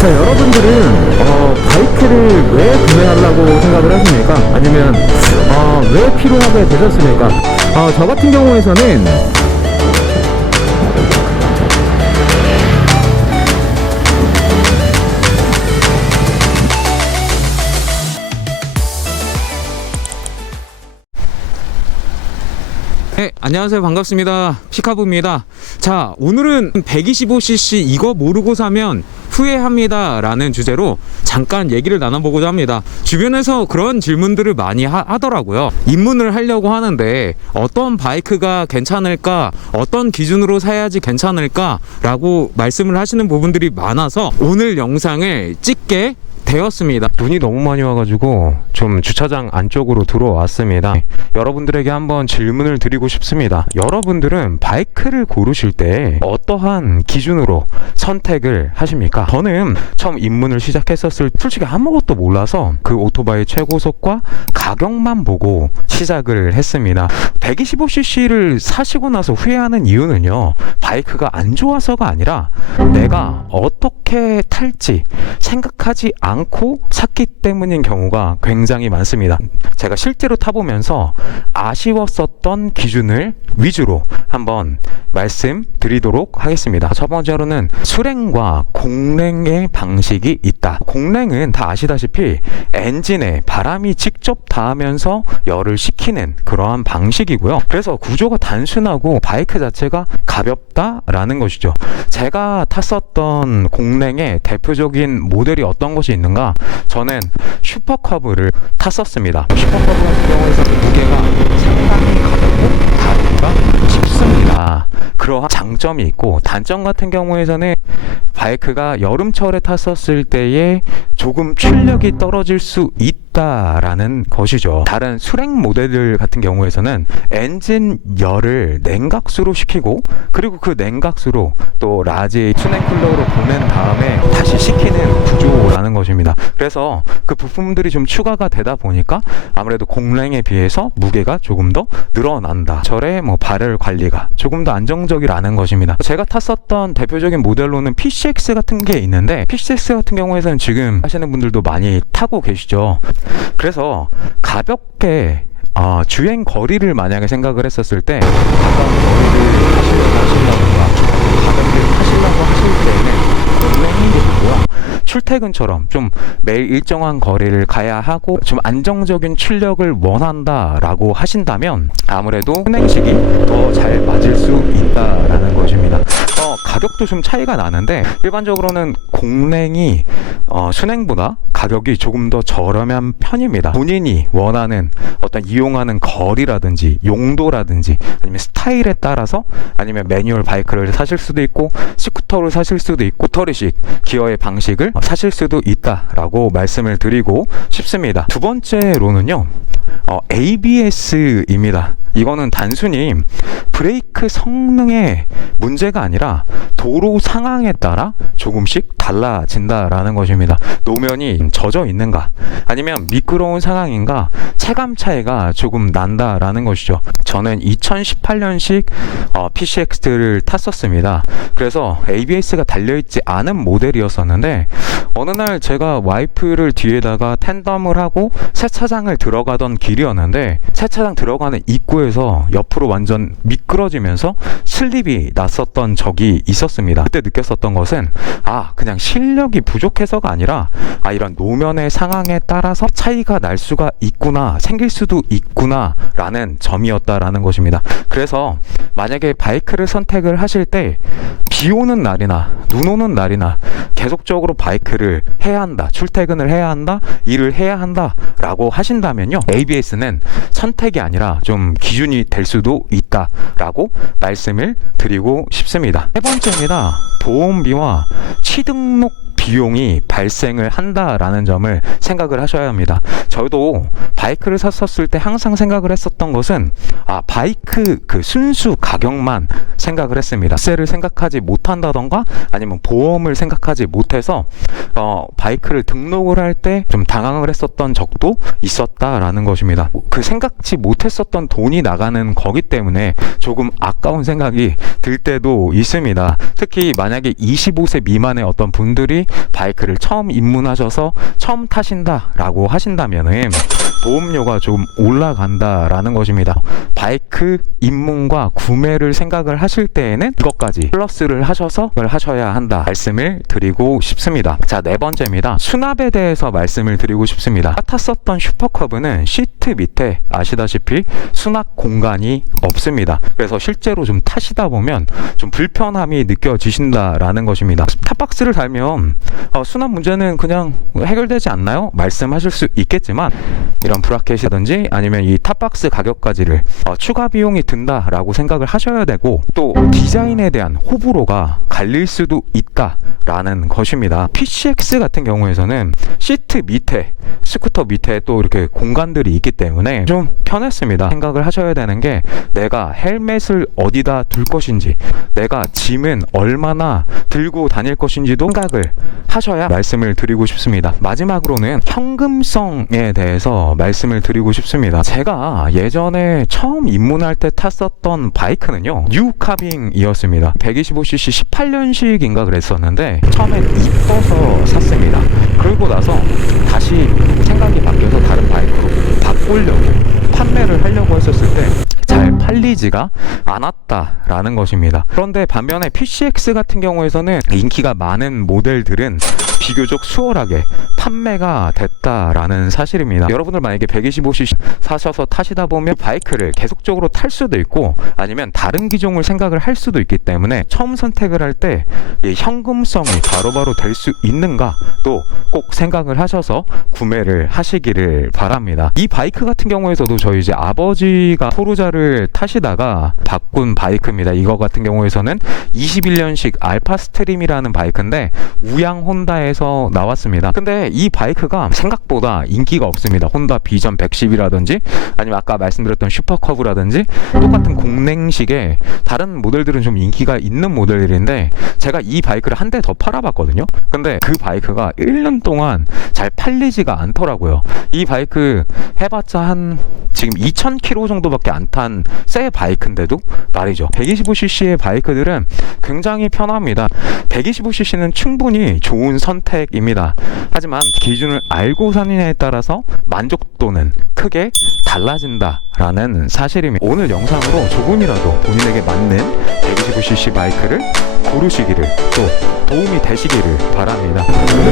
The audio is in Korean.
자, 여러분들은 바이크를 왜 구매하려고 생각을 하십니까? 아니면 왜 필요하게 되셨습니까? 저 같은 경우에서는 네, 안녕하세요. 반갑습니다. 피카부입니다. 자, 오늘은 125cc 이거 모르고 사면 후회합니다 라는 주제로 잠깐 얘기를 나눠보고자 합니다. 주변에서 그런 질문들을 많이 하더라고요. 입문을 하려고 하는데 어떤 바이크가 괜찮을까, 어떤 기준으로 사야지 괜찮을까 라고 말씀을 하시는 부분들이 많아서 오늘 영상을 찍게 되었습니다. 눈이 너무 많이 와가지고 좀 주차장 안쪽으로 들어왔습니다. 여러분들에게 한번 질문을 드리고 싶습니다. 여러분들은 바이크를 고르실 때 어떠한 기준으로 선택을 하십니까? 저는 처음 입문을 시작했었을 때 솔직히 아무것도 몰라서 그 오토바이 최고속과 가격만 보고 시작을 했습니다. 125cc를 사시고 나서 후회하는 이유는요, 바이크가 안 좋아서가 아니라 내가 어떻게 탈지 생각하지 않고 샀기 때문인 경우가 굉장히 많습니다. 제가 실제로 타보면서 아쉬웠었던 기준을 위주로 한번 말씀드리도록 하겠습니다. 첫 번째로는 수랭과 공랭의 방식이 있다. 공랭은 다 아시다시피 엔진에 바람이 직접 닿으면서 열을 식히는 그러한 방식이고요. 그래서 구조가 단순하고 바이크 자체가 가볍다라는 것이죠. 제가 탔었던 공랭의 대표적인 모델이 어떤 것이 있는가? 저는 슈퍼커브를 탔었습니다. 슈퍼커브 같은 경우에서는 무게가 상당히 가볍고 다루기가 쉽습니다. 그러한 장점이 있고, 단점 같은 경우에서는 바이크가 여름철에 탔었을 때에 조금 출력이 떨어질 수 있다라는 것이죠. 다른 수랭 모델들 같은 경우에서는 엔진 열을 냉각수로 시키고, 그리고 그 냉각수로 또 라지 수냉 쿨러로 보낸 다음에 다시 식히는 구조라는 것입니다. 그래서 그 부품들이 좀 추가가 되다 보니까 아무래도 공랭에 비해서 무게가 조금 더 늘어난다. 절의 발열 관리가 조금 더 안정적이라는 것입니다. 제가 탔었던 대표적인 모델로는 PCX 같은 게 있는데, PCX 같은 경우에서는 지금 하시는 분들도 많이 타고 계시죠. 그래서 가볍게 주행 거리를 만약에 생각을 했었을 때 가까운 거리를 가볍게 하시려고 하실 때는 공랭이 되고요. 출퇴근처럼 좀 매일 일정한 거리를 가야 하고 좀 안정적인 출력을 원한다라고 하신다면 아무래도 순행식이 더 잘 맞을 수 있다라는 것입니다. 가격도 좀 차이가 나는데 일반적으로는 공랭이 순행보다 가격이 조금 더 저렴한 편입니다. 본인이 원하는 어떤 이용하는 거리라든지 용도라든지 아니면 스타일에 따라서 아니면 매뉴얼 바이크를 사실 수도 있고 스쿠터를 사실 수도 있고 터리식 기어의 방식을 사실 수도 있다라고 말씀을 드리고 싶습니다. 두 번째로는요, ABS입니다. 이거는 단순히 브레이크 성능의 문제가 아니라 도로 상황에 따라 조금씩 달라진다라는 것입니다. 노면이 젖어 있는가 아니면 미끄러운 상황인가 체감 차이가 조금 난다라는 것이죠. 저는 2018년식 PCX를 탔었습니다. 그래서 ABS가 달려있지 않은 모델이었었는데 어느 날 제가 와이프를 뒤에다가 텐덤을 하고 세차장을 들어가던 길이었는데 세차장 들어가는 입구에서 옆으로 완전 미끄러지면서 슬립이 났었던 적이 있었습니다. 그때 느꼈었던 것은 그냥 실력이 부족해서가 아니라 이런 노면의 상황에 따라서 차이가 날 수가 있구나, 생길 수도 있구나 라는 점이었다라는 것입니다. 그래서 만약에 바이크를 선택을 하실 때 비 오는 날이나 눈 오는 날이나 계속적으로 바이크를 해야 한다, 출퇴근을 해야 한다, 일을 해야 한다 라고 하신다면요, ABS는 선택이 아니라 좀 기준이 될 수도 있다 라고 말씀을 드리고 싶습니다. 세 번째입니다. 보험비와 취등록 비용이 발생을 한다라는 점을 생각을 하셔야 합니다. 저도 바이크를 샀었을 때 항상 생각을 했었던 것은 바이크 그 순수 가격만 생각을 했습니다. 세를 생각하지 못한다던가 아니면 보험을 생각하지 못해서 바이크를 등록을 할 때 좀 당황을 했었던 적도 있었다라는 것입니다. 그 생각지 못했었던 돈이 나가는 거기 때문에 조금 아까운 생각이 들 때도 있습니다. 특히 만약에 25세 미만의 어떤 분들이 바이크를 처음 입문하셔서 처음 타신다라고 하신다면은 보험료가 좀 올라간다라는 것입니다. 바이크 입문과 구매를 생각을 하실 때에는 이것까지 플러스를 하셔야 한다 말씀을 드리고 싶습니다. 자, 네 번째입니다. 수납에 대해서 말씀을 드리고 싶습니다. 탔었던 슈퍼커브는 시트 밑에 아시다시피 수납 공간이 없습니다. 그래서 실제로 좀 타시다 보면 좀 불편함이 느껴지신다라는 것입니다. 탑박스를 달면 수납 문제는 그냥 해결되지 않나요? 말씀하실 수 있겠지만 이런 브라켓이라든지 아니면 이 탑박스 가격까지를 추가 비용이 든다라고 생각을 하셔야 되고, 또 디자인에 대한 호불호가 갈릴 수도 있다라는 것입니다. PCX 같은 경우에서는 시트 밑에, 스쿠터 밑에 또 이렇게 공간들이 있기 때문에 좀 편했습니다. 생각을 하셔야 되는 게 내가 헬멧을 어디다 둘 것인지, 내가 짐은 얼마나 들고 다닐 것인지도 생각을 하셔야 말씀을 드리고 싶습니다. 마지막으로는 현금성에 대해서 말씀을 드리고 싶습니다. 제가 예전에 처음 입문할 때 탔었던 바이크는요, 뉴카빙이었습니다. 125cc 18년식인가 그랬었는데 처음엔 이뻐서 샀습니다. 그러고 나서 다시 생각이 바뀌어서 다른 바이크로 바꾸려고 판매를 하려고 했었을 때 잘 팔리지가 않았다라는 것입니다. 그런데 반면에 PCX 같은 경우에서는 인기가 많은 모델들은 비교적 수월하게 판매가 됐다라는 사실입니다. 여러분들 만약에 125cc 사셔서 타시다 보면 바이크를 계속적으로 탈 수도 있고 아니면 다른 기종을 생각을 할 수도 있기 때문에 처음 선택을 할 때 현금성이 바로바로 될 수 있는가도 꼭 생각을 하셔서 구매를 하시기를 바랍니다. 이 바이크 같은 경우에서도 저희 이제 아버지가 포르자를 타시다가 바꾼 바이크입니다. 이거 같은 경우에서는 21년식 알파 스트림이라는 바이크인데 우양 혼다에서 나왔습니다. 근데 이 바이크가 생각보다 인기가 없습니다. 혼다 비전 110이라든지 아니면 아까 말씀드렸던 슈퍼커브라든지 똑같은 공랭식의 다른 모델들은 좀 인기가 있는 모델들인데 제가 이 바이크를 한 대 더 팔아봤거든요. 근데 그 바이크가 1년 동안 잘 팔리지가 않더라고요. 이 바이크 해봤자 한 지금 2000km 정도밖에 안 탄 새 바이크인데도 말이죠. 125cc의 바이크들은 굉장히 편합니다. 125cc는 충분히 좋은 선택입니다. 하지만 기준을 알고 사느냐에 따라서 만족도는 크게 달라진다라는 사실입니다. 오늘 영상으로 조금이라도 본인에게 맞는 125cc 바이크를 고르시기를 또 도움이 되시기를 바랍니다. 오늘